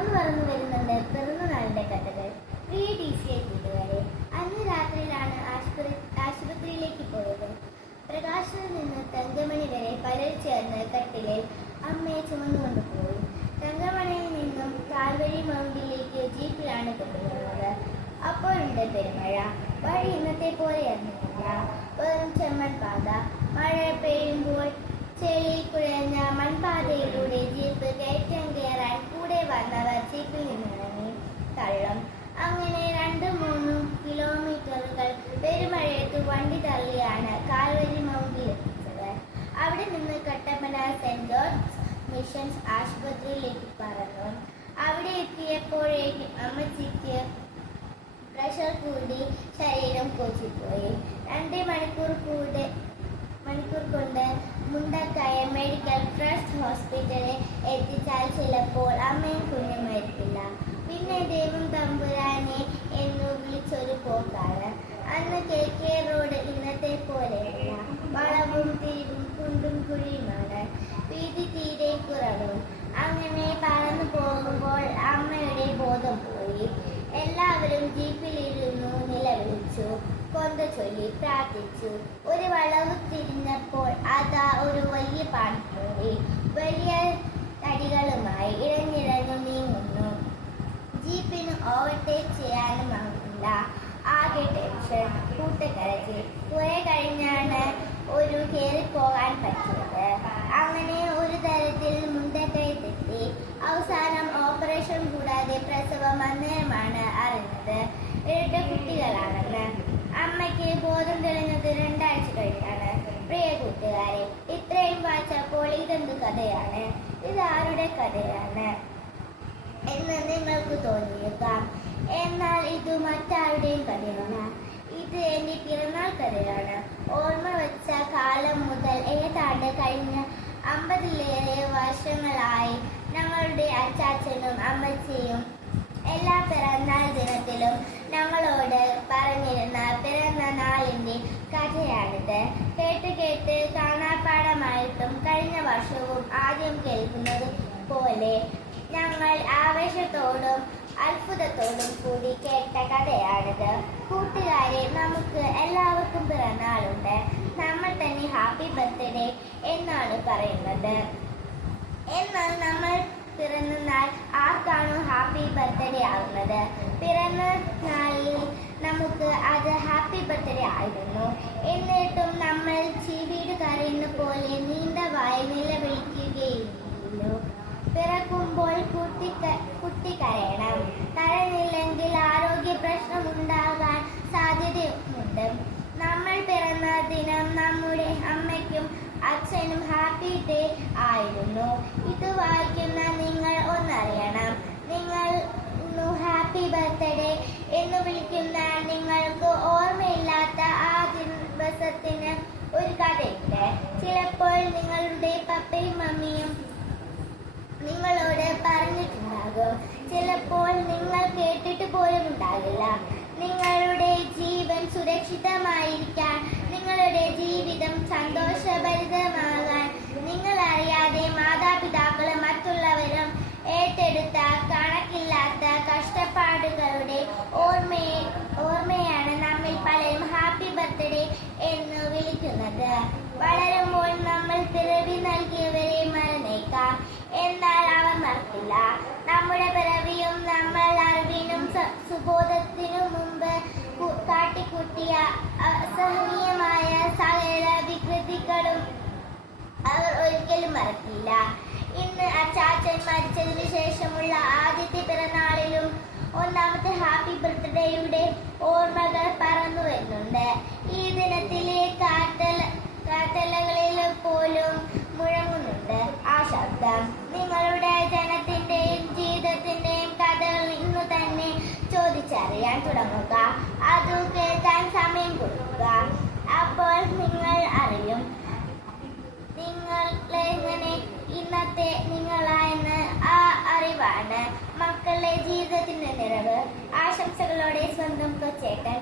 പറന്നു പറന്നു വരുന്നുണ്ട് പിറന്നാളിന്റെ കഥകൾ. പ്രിയ DCA കൂട്ടുകാരെ, അന്ന് രാത്രിയിലാണ് ആശുപത്രിയിലേക്ക് പോയത്. പ്രകാശിൽ നിന്ന് തങ്കമണി വരെ പലർ ചേർന്ന് കട്ടിലിൽ അമ്മയെ ചുമന്നുകൊണ്ട് പോയി. തങ്കമണിയിൽ നിന്നും കാൽവഴി മൗണ്ടിലേക്ക് ജീപ്പിലാണ് കൊണ്ടുപോകുന്നത്. അപ്പോഴുണ്ട് പെരുമഴ. വഴി ഇന്നത്തെ പോലെയായിരുന്നില്ല. വെറും ചെമ്മൺ പാത. മഴ പെയ്യുമ്പോൾ ചെളി കുഴഞ്ഞ മൺപാതയിലൂടെ ജീപ്പ് കയറ്റം കയറാൻ കൂടെ വന്നവർ ജീപ്പിൽ നിന്നിറങ്ങി തള്ളും. അങ്ങനെ 2-3 കിലോമീറ്ററുകൾ പെരുമഴയത്ത് വണ്ടി തള്ളിയാണ് കാൽവരി മൗണ്ടിലെത്തിച്ചത്. അവിടെ നിന്ന് കട്ടപ്പന സെന്റ് ജോർജ് മിഷൻസ് ആശുപത്രിയിലേക്ക് പറന്നു. അവിടെ എത്തിയപ്പോഴേക്കും അമ്മച്ചിക്ക് പ്രഷർ കൂടി ശരീരം കൊച്ചിപ്പോയി. 2 മണിക്കൂർ കൊണ്ട് മുണ്ടക്കയ മെഡിക്കൽ ട്രസ്റ്റ് ഹോസ്പിറ്റലിൽ എത്തിച്ചാൽ ചിലപ്പോൾ അമ്മയും കുഞ്ഞും മരിക്കില്ല. പിന്നെ ദൈവം തമ്പുരാനെ എന്ന് വിളിച്ചൊരു പോക്കാണ്. അന്ന് KK റോഡ് ഇന്നത്തെ പോലെയല്ല. വളവും തിരിവും കുണ്ടും കുഴിയുമാണ്. വീതി തീരെ കുറവും. അങ്ങനെ പറന്നു പോകുമ്പോൾ അമ്മയുടെ ബോധം പോയി. എല്ലാവരും ജീപ്പിലിരുന്നു നിലവിളിച്ചു, കൊന്ത ചൊല്ലി പ്രാർത്ഥിച്ചു. ഒരു വളവ് തിരിഞ്ഞപ്പോൾ അതാ ഒരു വലിയ പാൺകൂടി വലിയ തടികളുമായി ഇഴഞ്ഞിഴഞ്ഞു നീങ്ങുന്നു. ജീപ്പിന് ഓവർടേക്ക് ചെയ്യാനും ആവില്ല. ആകെ ടെൻഷൻ, കൂട്ടക്കരച്ചിൽ. കുറെ കഴിഞ്ഞാണ് ഒരു കയറിപ്പോകാൻ പറ്റിയത്. അങ്ങനെ ഒരു തരത്തിൽ മുണ്ടക്കയത്തെത്തി. അവസാനം ഓപ്പറേഷൻ കൂടാതെ പ്രസവം അന്നേരമാണ് അറിഞ്ഞത്. 2 കുട്ടികളാണെന്ന്. അമ്മയ്ക്ക് ബോധം തെളിഞ്ഞത് 2 ആഴ്ച കഴിഞ്ഞാണ്. പ്രിയ കൂട്ടുകാരെ, ഇത്രയും വായിച്ചപ്പോൾ ഇതെന്ത് കഥയാണ്, ഇതാരുടെ കഥയാണ് എന്ന് നിങ്ങൾക്ക് തോന്നിയേക്കാം. എന്നാൽ ഇത് മറ്റാരുടെയും കഥയല്ല. ഇത് എൻ്റെ പിറന്നാൾ കഥയാണ്. ഓർമ്മ വെച്ച കാലം മുതൽ ഏതാണ്ട് കഴിഞ്ഞ 50-ലേറെ വർഷങ്ങളായി ഞങ്ങളുടെ അച്ചാച്ചനും അമ്മച്ചിയും എല്ലാ പിറന്നാൾ ദിനത്തിലും ഞങ്ങളോട് പറഞ്ഞിരുന്ന പിറന്ന നാളിൻ്റെ കഥയാണിത്. കേട്ട് കേട്ട് കാണാപ്പാടമായിട്ടും കഴിഞ്ഞ വർഷവും ആദ്യം കേൾക്കുന്നത് പോലെ ഞങ്ങൾ ആവേശത്തോടും അത്ഭുതത്തോടും കൂടി കേട്ട കഥയാണിത്. കൂട്ടുകാരെ, നമുക്ക് എല്ലാവർക്കും പിറന്നാളുണ്ട്. നമ്മൾ തന്നെ ഹാപ്പി ബർത്ത്ഡേ എന്നാണ് പറയുന്നത്. എന്നാൽ നമ്മൾ പിറന്ന നാൾ ആർക്കാണോ ഹാപ്പി ബർത്ത്ഡേ ആകുന്നത്? പിറന്ന നാളിൽ നമുക്ക് അത് ഹാപ്പി ബർത്ത്ഡേ ആയിരുന്നു. എന്നിട്ടും നമ്മൾ ചീവീട് കരയുന്ന പോലെ നീണ്ട വായിൽ നിലവിളിക്കുകയില്ലല്ലോ. പിറക്കുമ്പോൾ കുട്ടി കരയണം. കരഞ്ഞില്ലെങ്കിൽ ആരോഗ്യ പ്രശ്നമുണ്ടാകാൻ സാധ്യതയുണ്ട്. നമ്മൾ പിറന്ന ദിനം നമ്മുടെ അമ്മയ്ക്കും അച്ഛനും ഹാപ്പി ഡേ ആയിരുന്നു. ഇത് വായിക്കുന്ന നിങ്ങൾ ഒന്നറിയണം. നിങ്ങൾ ഹാപ്പി ബർത്ത്ഡേ എന്ന് വിളിക്കുന്ന നിങ്ങൾക്ക് ഓർമ്മയില്ലാത്ത ആ ദിവസത്തിന് ഒരു കഥയുണ്ട്. ചിലപ്പോൾ നിങ്ങളുടെ പപ്പയും മമ്മിയും നിങ്ങളോട് പറഞ്ഞിട്ടുണ്ടാകും. ചിലപ്പോൾ നിങ്ങൾ കേട്ടിട്ട് പോലും ഉണ്ടാകില്ല. നിങ്ങളുടെ ജീവൻ സുരക്ഷിതമായിരിക്കാൻ, നിങ്ങളുടെ ജീവിതം സന്തോഷഭരിതമാകാൻ നിങ്ങളറിയാതെ മാതാപിതാക്കളും മറ്റുള്ളവരും ഏറ്റെടുത്ത കണക്കില്ലാത്ത കഷ്ടപ്പാടുകളുടെ ഓർമ്മയാണ് നമ്മിൽ പലരും ഹാപ്പി ബർത്ത്ഡേ എന്ന് വിളിക്കുന്നത്. വളരുമ്പോൾ നമ്മൾ പിറവി നൽകിയവരെ മറന്നേക്കാം, എന്നാൽ അവർ മറക്കില്ല. നമ്മുടെ പിറവിയും നമ്മൾ അറിവിനും സുബോധത്തിനു മുമ്പ് കാട്ടിക്കൂട്ടിയ അസഹനീയമായ സകല വികൃതികളും അവർ ഒരിക്കലും മറക്കില്ല. ഇന്ന് അച്ചാച്ചൻ മരിച്ചതിനു ശേഷമുള്ള ആദ്യത്തെ പിറന്നാളിലും 1ാമത്തെ ഹാപ്പി ബർത്ത്ഡേയുടെ ഓർമ്മകൾ പറന്നു വരുന്നുണ്ട്. ഈ ദിനത്തിലെ കാറ്റലകളിൽ പോലും മുഴങ്ങുന്നുണ്ട് ആ ശബ്ദം. നിങ്ങളുടെ ജനത്തിന്റെയും ജീവിതത്തിന്റെയും കഥകൾ ഇന്നു തന്നെ ചോദിച്ചറിയാൻ തുടങ്ങുക. അത് കേൾക്കാൻ സമയം കൊടുക്കുക. അപ്പോൾ നിങ്ങൾ അറിയും നിങ്ങളെങ്ങനെ ഇന്നത്തെ നിങ്ങളായെന്ന്. ആ അറിവാണ് മക്കളുടെ ജീവിതത്തിന്റെ നിറവ്. ആശംസകളോടെ സ്വന്തം കൊച്ചേട്ടൻ.